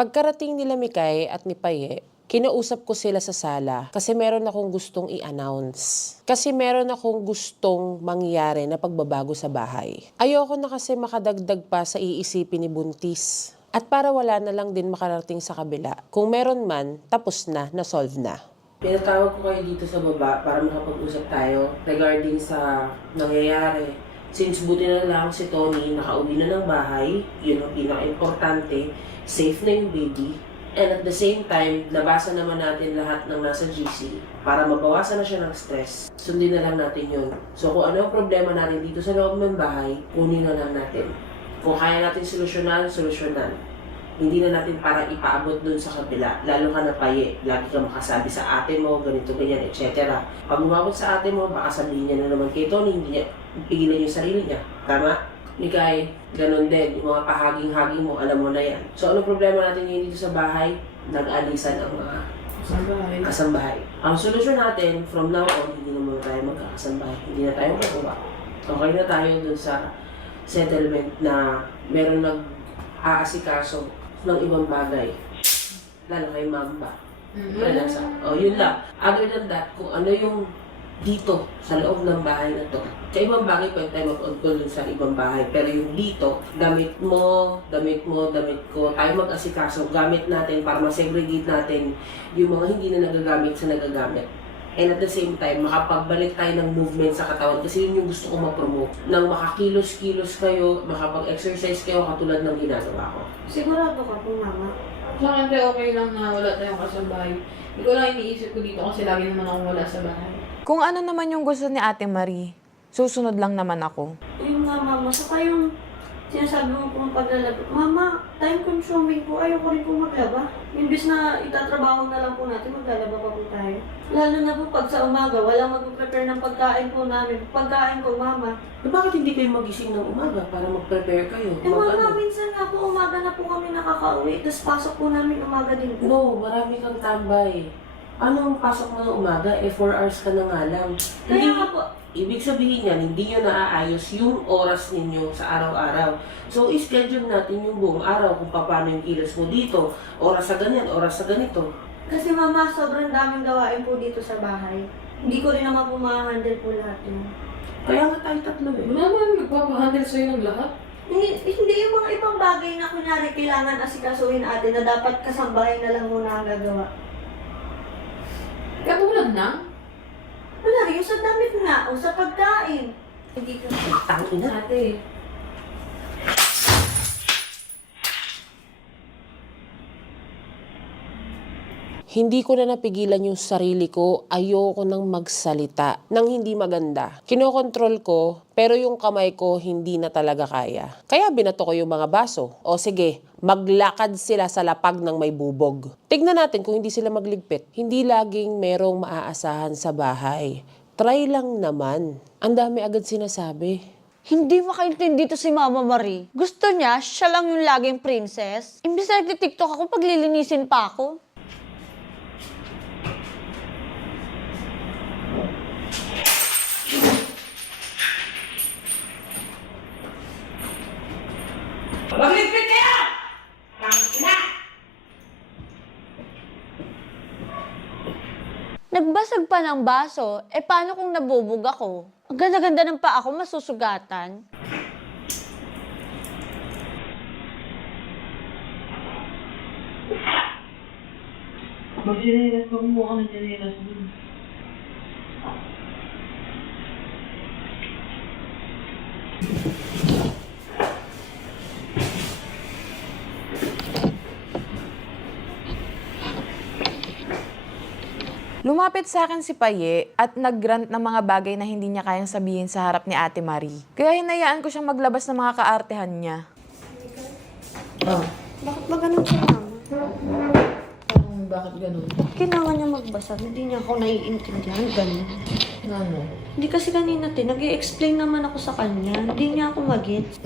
Pagkarating nila Mikay at ni Paye, kinausap ko sila sa sala kasi meron akong gustong i-announce. Kasi meron akong gustong mangyari na pagbabago sa bahay. Ayoko na kasi makadagdag pa sa iisipin ni Buntis. At para wala na lang din makarating sa kabila. Kung meron man, tapos na, na-solve na. Pinatawag ko kayo dito sa baba para makapag-usap tayo regarding sa nangyayari. Since buti na lang si Tony nakauwi na ng bahay, yun ang pinaka-importante, safe na yung baby. And at the same time, nabasa naman natin lahat ng nasa GC para mabawasan na siya ng stress. Sundin na lang natin yun. So kung ano ang problema natin dito sa loob ng bahay, kunin na lang natin. Kung kaya natin solusyonan, solusyonan. Hindi na natin para ipaabot dun sa kabila. Lalo ka na Paye, lagi ka makasabi sa ate mo, ganito, ganyan, etc. Pag umabot sa ate mo, baka sabihin niya na naman kay Tony, hindi niya pigilan yung sarili niya. Tama? Mikay, ganun din. Yung mga pahaging-haging mo, alam mo na yan. So, ano problema natin ngayon dito sa bahay? Nag-alisan ang mga kasambahay. Ang solusyon natin, from now on, hindi na muna tayo magkakasambahay. Hindi na tayo magawa. Okay na tayo dun sa settlement na meron nag-aasikaso ng ibang bagay. Lalo kay Mamba. Yun lang. Other than that, kung ano yung dito, sa loob ng bahay na to. Sa ibang bagay, pwede tayo mag-on-call sa ibang bahay. Pero yung dito, damit mo, damit ko, tayo mag-asikaso, gamit natin para ma-segregate natin yung mga hindi na nagagamit sa nagagamit. And at the same time, makapagbalik tayo ng movement sa katawan kasi yun yung gusto ko ma-promote. Nang makakilos-kilos kayo, makapag-exercise kayo katulad ng ginagawa ko. Sigurado ka po, Mama? Sa akin, okay lang na wala tayong kasambahay. Hindi ko lang iniisip ko dito kasi lagi naman akong wala sa bahay. Kung ano naman yung gusto ni Ate Marie, susunod lang naman ako. Yung nga, Mama. Saka yung sinasabi mo pong paglalaba. Mama, time consuming po. Ayoko rin po maglaba. Imbis na itatrabaho na lang po natin, maglalaba pa po tayo. Lalo na po pag sa umaga, walang mag-prepare ng pagkain po namin. Pagkain ko, Mama. Bakit hindi kayo magising ng umaga para mag-prepare kayo? Mama, minsan nga po umaga na po kami nakaka-uwi. Tapos pasok po namin umaga din po. No, marami kang tambay. Anong pasok mo ng umaga? 4 hours ka na nga lang. Kaya nga po. Ibig sabihin yan, hindi nyo naaayos yung oras ninyo sa araw-araw. So, i-schedule natin yung buong araw kung paano yung kilos mo dito. Oras sa ganyan, oras sa ganito. Kasi, Mama, sobrang daming gawain po dito sa bahay. Hindi ko rin naman po ma-handle po lahat yun. Kaya nga tayo tatlo eh. Wala naman magpapahandle sa'yo ng lahat. Hindi yung mga ibang bagay na kunyari kailangan asikasuhin natin na dapat kasambahay na lang muna ang gagawa. Katulad na? Wala, yung sa damit nga o sa pagkain. Hindi ko. Tangina. Ate. Hindi ko na napigilan yung sarili ko, ayoko nang magsalita nang hindi maganda. Kinokontrol ko, pero yung kamay ko hindi na talaga kaya. Kaya binato ko yung mga baso. O sige, maglakad sila sa lapag ng may bubog. Tignan natin kung hindi sila magligpit. Hindi laging merong maaasahan sa bahay. Try lang naman. Ang dami agad sinasabi. Hindi makaintindi to si Mama Marie. Gusto niya, siya lang yung laging princess. Imbis na nagtitiktok ako, paglilinisin pa ako. Magligpit kayo! Tangina! Nagbasag pa ng baso, paano kung nabubog ako? Ang ganda-ganda ng paa ako, masusugatan. Mag-janilas, magmumukha ka ng janilas dun. Lumapit sa akin si Paye at nag-grant ng mga bagay na hindi niya kayang sabihin sa harap ni Ate Marie. Kaya hinayaan ko siyang maglabas ng mga kaartehan niya. Bakit ba ganun siya, Mama? Bakit ganun? Kailangan niya magbasa. Hindi niya ako naiintindihan. Ganun. Ano? Hindi kasi kanina, nag-i-explain naman ako sa kanya. Hindi niya ako mag-gets.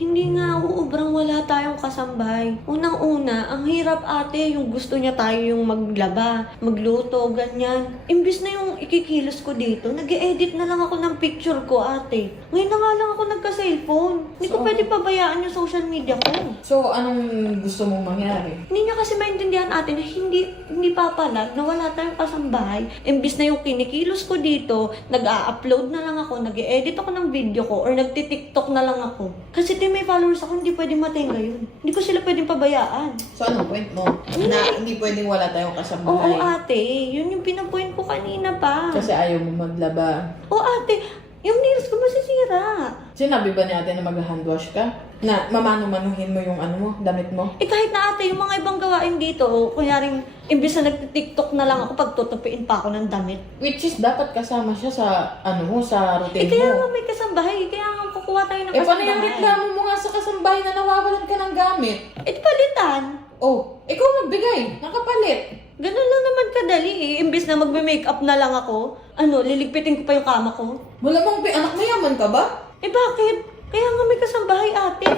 Hindi nga, ubrang wala tayong kasambahay. Unang-una, ang hirap ate, yung gusto niya tayo yung maglaba, magluto, ganyan. Imbis na yung ikikilos ko dito, nag-edit na lang ako ng picture ko ate. Ngayon na nga lang ako nagka-cellphone. Hindi ko pwede pabayaan yung social media ko. So, anong gusto mong mangyari? Hindi niya kasi maintindihan ate na hindi papalag na wala tayong kasambahay. Imbis na yung kinikilos ko dito, nag-a-upload na lang ako, nag-edit ako ng video ko, or nagti-tiktok na lang ako. Kasi may followers ako, hindi pwedeng matenga yun. Hindi ko sila pwedeng pabayaan. So, anong point mo? Na hindi pwedeng wala tayong Oo kasambahay. ate, yun yung pinapoint ko kanina pa. Kasi ayaw mo maglaba. Oo ate, yung nails ko masisira. Sinabi ba ni ate na mag-handwash ka? Na mamano-manuhin mo yung ano mo, damit mo? Kahit na ate, yung mga ibang gawain dito, kunyaring, imbis na nagtitiktok na lang ako, pagtutupiin pa ako ng damit. Which is, dapat kasama siya sa, sa routine Kaya nga mo. may kasambahay, kaya nga kukuha tayo ng Paano yung kasambahay. reklamo mo nga sa kasambahay na nawawalan ka ng gamit? Palitan. Oh, ikaw magbigay, nakapalit. Ganun lang naman kadali eh. Imbis na magme-makeup na lang ako, liligpitin ko pa yung kama ko. Malamang anak mayaman ka ba? Bakit? Kaya nga may kasambahay ate.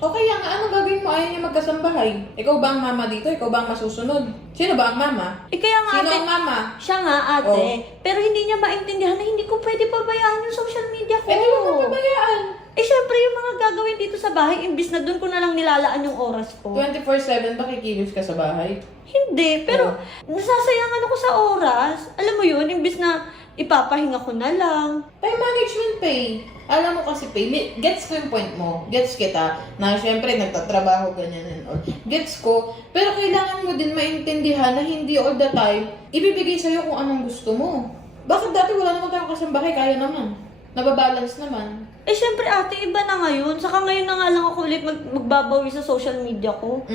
O kaya nga, anong gagawin mo? Ayaw niya magkasambahay. Ikaw ba ang mama dito? Ikaw ba ang masusunod? Sino ba ang mama? Kaya nga Sino ate, ang mama? siya nga ate. Pero hindi niya maintindihan na hindi ko pwede pabayaan yung social media ko. Eh, di mo mapabayaan. Syempre yung mga gagawin dito sa bahay, imbis na doon ko na lang nilalaan yung oras ko. 24/7 ba kikilos ka sa bahay? Hindi, pero nasasayangan ako sa oras. Alam mo yun, imbis na ipapahinga ko na lang. Time management pay. Alam mo kasi pay, gets ko yung point mo. Gets kita na syempre nagtatrabaho ganyan and all. Gets ko, pero kailangan mo din maintindihan na hindi all the time ibibigay sa'yo kung anong gusto mo. Bakit dati wala naman tayong kasambahay, kaya naman. Nababalance naman. Syempre ate, iba na ngayon. Saka ngayon na nga lang ako ulit magbabawi sa social media ko.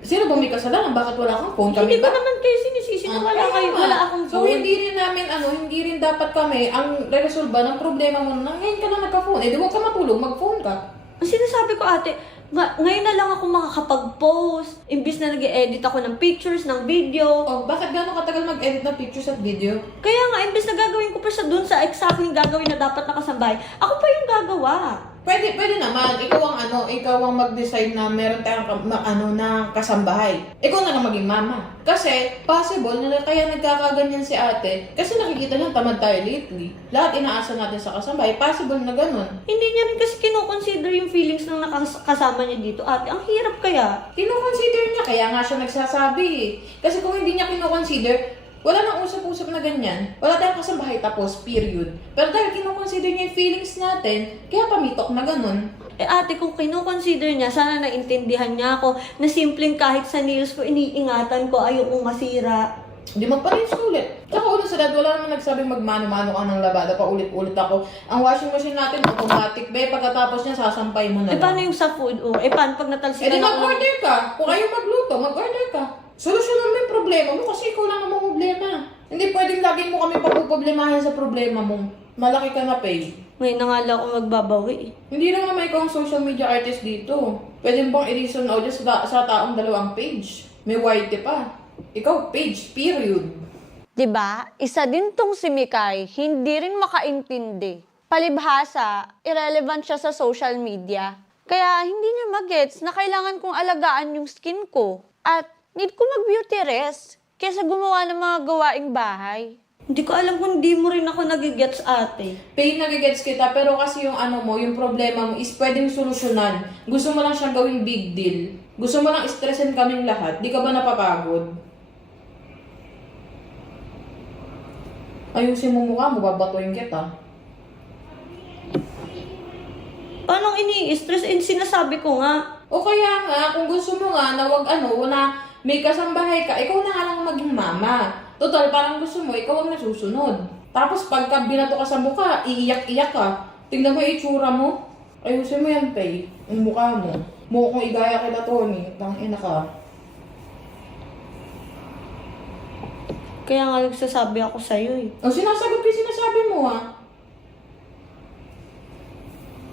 Sino ba may kasalanan? Bakit wala kang phone? Kami Hindi ba? ko naman kayo sinisisi na wala Kaya kayo, nga. wala akong So, phone. hindi rin namin, hindi rin dapat kami ang re-resolve ng problema mo na ngayon ka na nagka-phone. Eh, di huwag ka matulog, mag-phone ka. Ang sinasabi ko ate, ngayon na lang ako makakapag-post. Imbis na nag-edit ako ng pictures, ng video. Oh, bakit gano'ng katagal mag-edit ng pictures at video? Kaya nga, imbis na gagawin ko pa siya dun sa exactly gagawin na dapat nakasambay, ako pa yung gagawa. Pwede naman. Ikaw ang mag-decide na meron tayong na kasambahay. Ikaw na lang maging mama. Kasi, possible na kaya nagkakaganyan si ate, kasi nakikita niya tamad tayo lately. Lahat inaasa natin sa kasambahay, possible na ganun. Hindi niya rin kasi kinoconsider yung feelings ng nakasama niya dito. Ate, ang hirap kaya. Kino-consider niya, kaya nga siya nagsasabi eh. Kasi kung hindi niya kino-consider, wala nang usap-usap na ganyan. Wala tayong kasambahay tapos, period. Pero dahil kino-consider niya yung feelings natin, kaya pamitok na ganun. Ate, kung kino-consider niya, sana naintindihan niya ako na simpleng kahit sa nails ko, iniingatan ko, ayokong masira. Hindi magpa-rinse ulit. Tsaka una sa dad, wala naman nagsabing magmano-mano ka ng labada pa ulit-ulit ako. Ang washing machine natin, automatic. Pagkatapos niya, sasampay mo na lang. Paano yung sa food? Paano pag Eh natalsikan di mag-order ka. Kung ayaw magluto, mag-order ka. Solusyonan mo yung problema mo kasi ikaw lang ang problema. Hindi pwedeng laging mo kami papuproblemahin sa problema mo. Malaki ka na pay. Ngayon na nga lang ako magbabawi. Hindi lang naman ikaw ang social media artist dito. Pwede bang i-reason na audience sa taong dalawang page? May YT pa. Ikaw, page, period. 'Di ba? Isa din tong si Mikay, hindi rin makaintindi. Palibhasa, irrelevant siya sa social media. Kaya hindi niya magets na kailangan kong alagaan yung skin ko. At need ko mag-beauty rest kaysa gumawa ng mga gawaing bahay. Hindi ko alam kung di mo rin ako nagigets ate. Pay, nagigets kita, pero kasi yung yung problema mo is pwedeng solusyonan. Gusto mo lang siyang gawing big deal. Gusto mo lang stressin kaming lahat. Di ka ba napapagod? Ayusin mo mukha mo, babatuin kita. Paano ini-stress? Sinasabi ko nga. O kaya nga, kung gusto mo nga na na may kasambahay ka, ikaw na nga lang maging mama. Total, parang gusto mo, ikaw ang nasusunod. Tapos pagka binato ka sa mukha, iiyak-iyak ka. Tingnan mo yung itsura mo. Ayusin mo yan, Pay. Yung mukha mo. Mukhang igaya kita, Tony. Tangina ka. Kaya nga nagsasabi ako sa'yo eh. O sinasagot ko yung sinasabi mo, ha?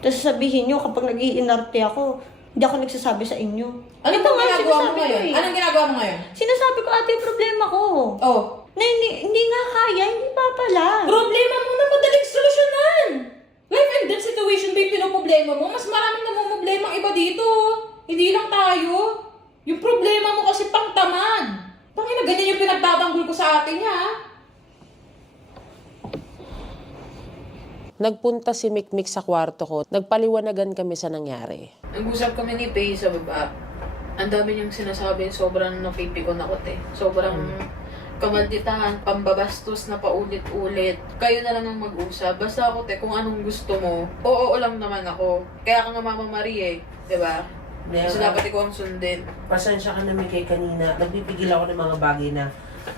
Tapos sabihin nyo, kapag nag-iinarte ako, hindi ako nagsasabi sa inyo. Anong Ito nga, ginagawa mo sinasabi ngayon? ko eh. Anong ginagawa mo ngayon? Sinasabi ko ate yung problema ko. Oh, Na hindi nga kaya, hindi pa pala. Problema mo na madaling solusyonan. Life and death situation ba yung pinoproblema mo? Mas maraming namumblema iba dito. Hindi lang tayo. Yung problema mo kasi pang tamad. Pangina, ganyan yung pinagtatanggol ko sa atin niya, ha? Nagpunta si Mikmik sa kwarto ko. Nagpaliwanagan kami sa nangyari. Nag-usap kami ni Pei sa baba. Ang dami niyang sinasabi, sobrang napipikon ako, te. Sobrang kamalditahan, pambabastos na paulit-ulit. Kayo na lang ang mag-usap. Basta ako, te, kung anong gusto mo, oo lang naman ako. Kaya ka nga Mama Marie, diba? So dapat ikaw ang sundin. Pasensya ka na Mikay kanina. Nagpipigil ako ng mga bagay na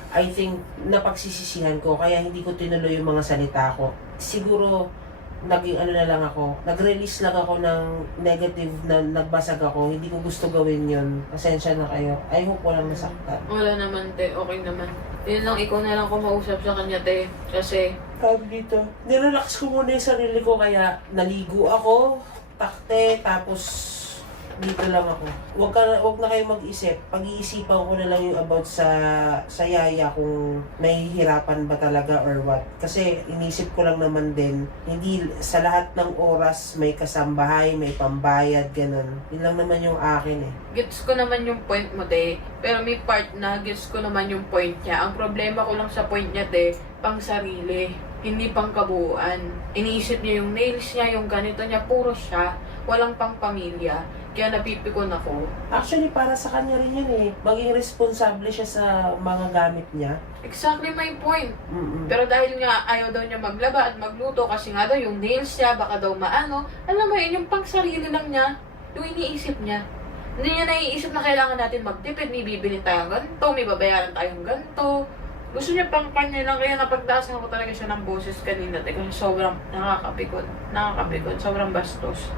I think napagsisisihan ko kaya hindi ko tinuloy yung mga salita ko. Siguro naging ano na lang ako, nag-release lang ako ng negative na nagbasag ako. Hindi ko gusto gawin yun. Pasensya na kayo. I hope walang nasaktan. Wala naman, te. Okay naman. Yun lang, ikaw na lang kumausap sa kanya, te. Kasi, Tawag dito. Nirelax ko muna yung sarili ko kaya naligo ako, takte, tapos dito lang ako. Wag na kayo mag-isip. Pag-iisipan ko na lang yung about sa yaya kung nahihirapan ba talaga or what. Kasi inisip ko lang naman din, hindi sa lahat ng oras may kasambahay, may pambayad, ganun. Yun lang naman yung akin eh. gets ko naman yung point mo, te. Pero may part na gets ko naman yung point niya. Ang problema ko lang sa point niya, te, pang sarili. Hindi pang kabuuan. Iniisip niya yung nails niya, yung ganito niya, puro siya. Walang pang pamilya. Kaya napipikon ako. Actually, para sa kanya rin yun eh. Maging responsable siya sa mga gamit niya. Exactly my point. Mm-mm. Pero dahil nga ayaw daw niya maglaba at magluto kasi nga daw yung nails niya, baka daw maano. Alam mo yun, yung pang sarili lang niya, yung iniisip niya. Hindi niya naiisip na kailangan natin magtipid, may bibili tayong ganito, may babayaran tayong ganito. Gusto niya pang kanya lang, kaya napagdaasan ko talaga siya ng boses kanina. Kasi sobrang nakakapikon, sobrang bastos.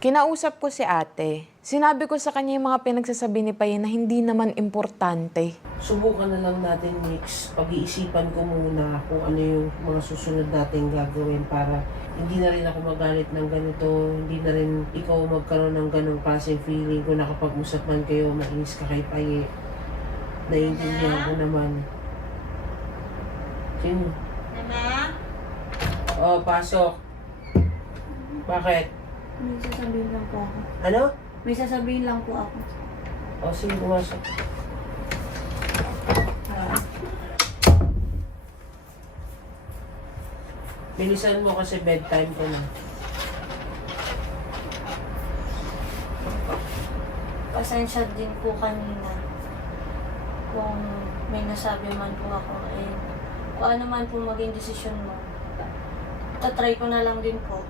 Kinausap ko si ate. Sinabi ko sa kanya yung mga pinagsasabi ni Paye na hindi naman importante. Subukan na lang natin, Mix. Pag-iisipan ko muna kung ano yung mga susunod natin gagawin para hindi na rin ako magalit ng ganito, hindi na rin ikaw magkaroon ng ganong klaseng feeling kung nakapag-usap man kayo, mainis ka kay Paye. Naiintindihan ko naman. Sino? Mama? Oh, pasok. Bakit? May sasabihin lang po ako. Ano? May sasabihin lang po ako. Oh, sige, pumasok. Bilisan mo kasi bedtime ko na. Pasensya din po kanina. Kung may nasabi man po ako, kung ano man po maging desisyon mo, tatry ko na lang din po.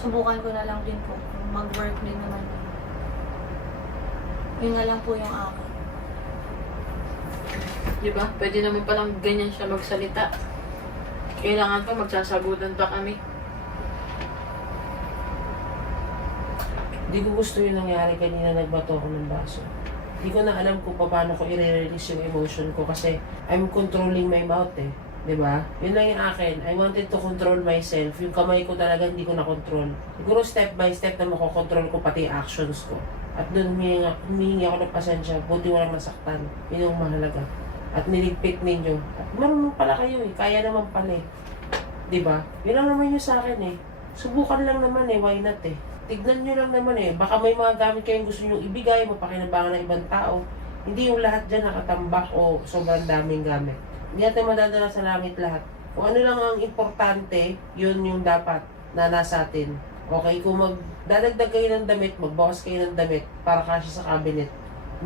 Subukan ko na lang din po. Mag-work din naman yun. Yun na lang po yung akin. Diba? Pwede naman palang ganyan siya magsalita. Kailangan pa magsasagutan pa kami. Hindi ko gusto yung nangyari kanina, nagbato ako ng baso. Hindi ko na alam kung paano ko i-release yung emotion ko kasi I'm controlling my mouth eh. Diba? Yun lang yung akin. I wanted to control myself. Yung kamay ko talaga hindi ko na-control. Siguro step by step na makokontrol ko pati actions ko. At doon humihingi ako ng pasensya. Buti walang nasaktan. Yun yung mahalaga. At niligpit ninyo. At marunong pala kayo eh. Kaya naman pala eh. Diba? Yun lang naman yung sa akin eh. Subukan lang naman eh. Why not eh? Tignan nyo lang naman eh. Baka may mga gamit kayong gusto nyo ibigay, mapakinabangan ng ibang tao. Hindi yung lahat dyan nakatambak o sobrang daming gamit. Hindi natin madadala sa langit lahat. Kung ano lang ang importante, yun yung dapat na nasa atin. Okay, kung magdadagdag kayo ng damit, magbawas kayo ng damit para kasya sa cabinet,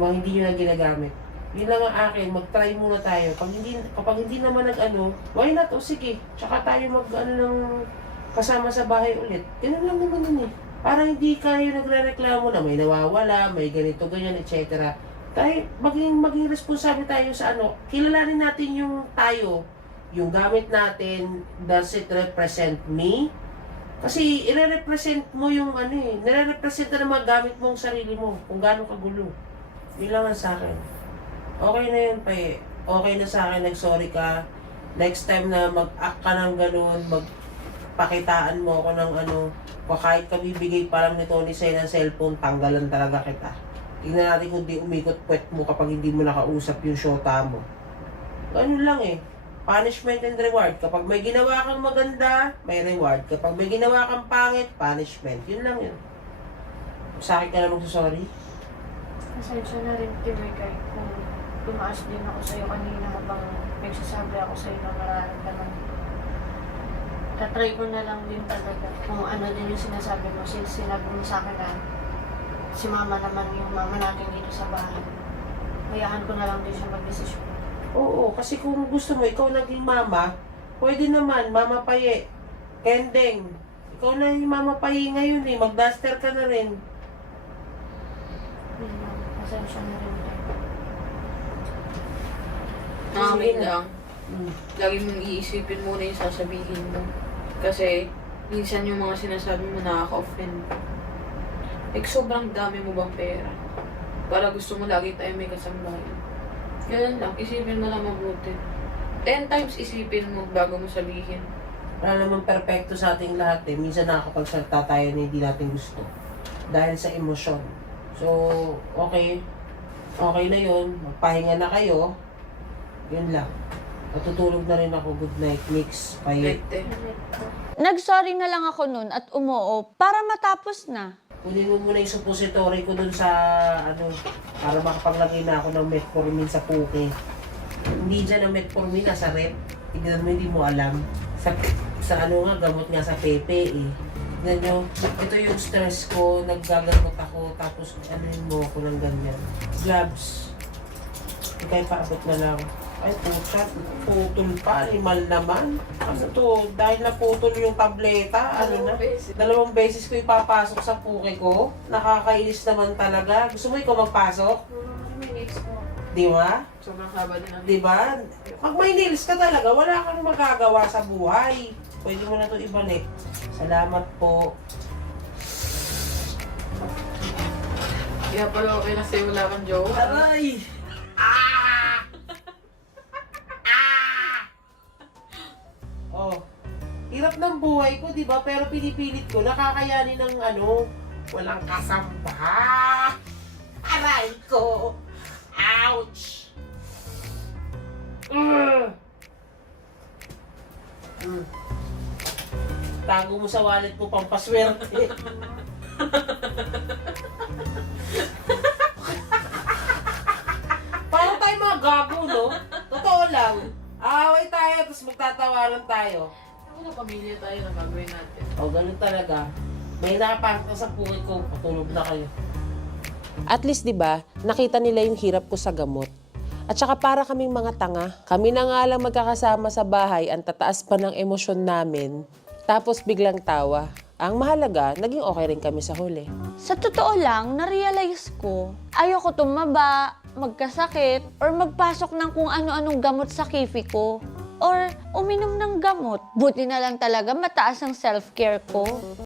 mga hindi nyo na ginagamit. Yun lang ang akin, mag-try muna tayo. Kapag hindi naman nag-ano, why not? O sige, tsaka tayo mag-ano ng kasama sa bahay ulit. Ganun lang naman yun eh. Para hindi kayo nagre-reklamo na may nawawala, may ganito, ganyan, etc. Tayo, maging responsable tayo sa ano, kilalanin natin yung tayo, yung gamit natin, does it represent me? Kasi i-represent mo yung ano eh, nire-represent na ng mga gamit mong sarili mo, kung gaano kagulo. Yun lang ang sa akin. Okay na yun, Paye. Okay na sa akin, nag-sorry ka. Next time na mag-act ka ng ganun, magpakitaan mo ako ng ano, kahit ka bibigay parang ni Tony sa'yo ng cellphone, tanggalan talaga kita. Tingnan natin kung di umikot puwet mo kapag hindi mo nakausap yung shota mo. Ganun lang eh. Punishment and reward. Kapag may ginawa kang maganda, may reward. Kapag may ginawa kang pangit, punishment. Yun lang yun. Sa akin ka na magsasorry. Pasensya na rin, Timmy, kahit kung tumaas din ako sa'yo kanina habang nagsasabi ako sa'yo ng nararamdaman. Tatry ko na lang din talaga kung ano din yung sinasabi mo. Since sinabi mo sa akin na si mama naman yung mama natin dito sa bahay. Hayaan ko na lang din siya mag-desisyon. Oo, kasi kung gusto mo, ikaw naging mama, pwede naman, Mama Paye. Kendeng, ikaw na yung Mama Paye ngayon eh, mag-duster ka na rin. Yun lang, pasensya na rin din. Amin Sige na. lang. Hmm. Lagi mong iisipin muna yung sasabihin mo. Kasi, minsan yung mga sinasabi mo nakaka-offend. Like, sobrang dami mo bang pera? Para gusto mo lagi tayo may kasambahay. Ganun lang, isipin mo lang mabuti. 10 times isipin mo bago mo sabihin. Wala naman perfecto sa ating lahat eh. Minsan nakakapagsalita tayo na hindi natin gusto. Dahil sa emosyon. So, okay. Okay na yun. Magpahinga na kayo. Yun lang. Matutulog na rin ako. Good night, Mix. Paye. Pwede. Nag-sorry na lang ako nun at umuo para matapos na. Kunin mo muna yung suppository ko dun sa, para makapaglagay na ako ng metformin sa puke. Hindi dyan ang metformin, nasa rep. Tignan mo, hindi mo alam. Sa gamot nga sa Pepe eh. Tignan nyo, ito yung stress ko, naggagamot ako, tapos mo ako ng ganyan. Gloves. Ikay paabot na lang. Ay, pucha, putol pa, limal naman. Ano to, dahil naputol yung tableta, 2 beses ko ipapasok sa puke ko. Nakakainis naman talaga. Gusto mo ikaw magpasok? Di ba? Sobrang haba din ang Di ba? Pag may nails ka talaga, wala kang magagawa sa buhay. Pwede mo na ito ibalik. Salamat po. Kaya pala okay na sa'yo wala kang jowa. Aray! Ah! Oh, hirap ng buhay ko, di ba? Pero pinipilit ko, nakakayanin ng walang kasamba. Aray ko! Ouch! Tago mo sa wallet mo, pampaswerte. Parang tayo mga gago, no? Totoo lang. Away tayo, tapos magtatawanan tayo. Ako na pamilya tayo na gagawin natin. O, ganun talaga. May nakapasok sa puwit ko, patulog na kayo. At least 'di ba, nakita nila yung hirap ko sa gamot. At saka para kaming mga tanga. Kami na nga lang magkakasama sa bahay, ang tataas pa ng emosyon namin. Tapos biglang tawa. Ang mahalaga, naging okay rin kami sa huli. Sa totoo lang, na-realize ko, ayoko tumaba, magkasakit, or magpasok ng kung ano-anong gamot sa kifi ko. Or uminom ng gamot. Buti na lang talaga mataas ang self-care ko.